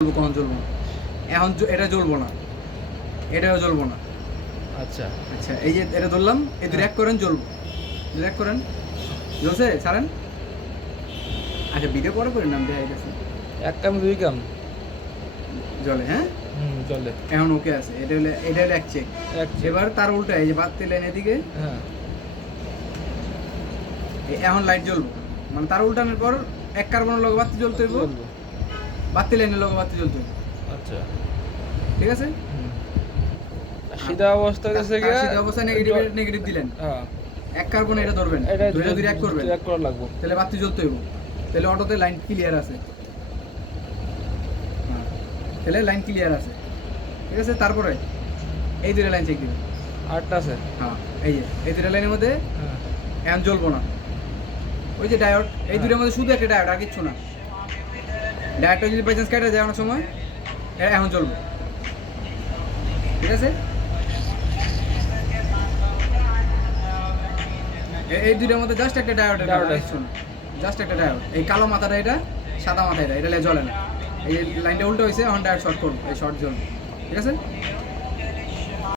কখন জ্বলবো না। এখন এটা জ্বলবো না, এটাও জ্বলবো না। আচ্ছা আচ্ছা এই যে এটা ধরলাম, এই দুটো এক করেন জ্বলবো, দুটো এক করেন জ্বলছে, ছাড়েন। আচ্ছা ভিডিও পরে করেন, নাম দেওয়া গেছে, এক কাম দুই কাম জলে। হ্যাঁ চলে এখন ওকে আছে, এটা হলো এক চেক। এক এবার তার উল্টা এই যে বাতি লাইন এদিকে, হ্যাঁ এখন লাইট জ্বলবো, মানে তার উল্টানোর পর এক কার্বনের লগে বাতি জ্বলতে হইব, চলবো বাতি লাইনের লগে বাতি জ্বলতে হইব। আচ্ছা ঠিক আছে, সিধা অবস্থা গেছে তার সিধা অবস্থায় নেগেটিভ দিলেন, হ্যাঁ এক কার্বন এটা ধরবেন, এটা ধরে যদি এক করবেন এক করা লাগবো তাহলে বাতি জ্বলতে হইব, তাহলে অটোতে লাইন ক্লিয়ার আছে। হ্যাঁ, তাহলে লাইন ক্লিয়ার আছে। ঠিক আছে, তারপরে এই দুটো লাইন চেক দিবেন। আটটা আছে হ্যাঁ এই যে এই দুটো লাইনের মধ্যে হ্যাঁ এখন জ্বলবো না, ওই যে ডায়োড, এই দুটোর মধ্যে শুধু একটা ডায়োড, আর কিচ্ছু না। ডায়োডটা যদি বাই চান্স কেটে যায় অনেক সময়, এখন জ্বলবো। ঠিক আছে, এই দুটোর মধ্যে জাস্ট একটা ডায়োড, ডায়োড আছে। কিচ্ছু না, জাস্ট একটা ডায়োড। এই কালো মাথাটা এটা, সাদা মাথা এটা, এটা জ্বলে না। এই লাইনটা উল্টো হয়েছে, এখন ডায়োড শর্ট করবো, এই শর্ট জ্বলবে। ঠিক আছে।